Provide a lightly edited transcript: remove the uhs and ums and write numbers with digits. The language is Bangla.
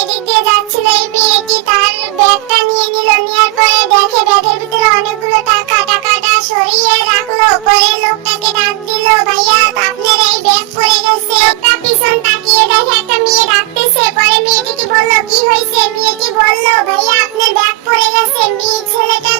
এদিক দিয়ে যাচ্ছিল, এই মেয়েটি তার ব্যাগটা নিয়ে নিল, নেওয়ার পরে দেখে ব্যাগের ভিতরে অনেকগুলো টাকা, টাকাটা সরিয়ে রাখলো, পরে লোকটাকে ডাক দিল, ভাইয়া আপনার এই ব্যাগ পড়ে গেছে। লোকটা পিছন তাকিয়ে দেখে একটা মেয়ে ডাকতেছে, পরে মেয়েটিকে বলল কি হয়েছে, মেয়েটি বলল ভাইয়া আপনার ব্যাগ পড়ে গেছে। মেয়ে ছেলেটা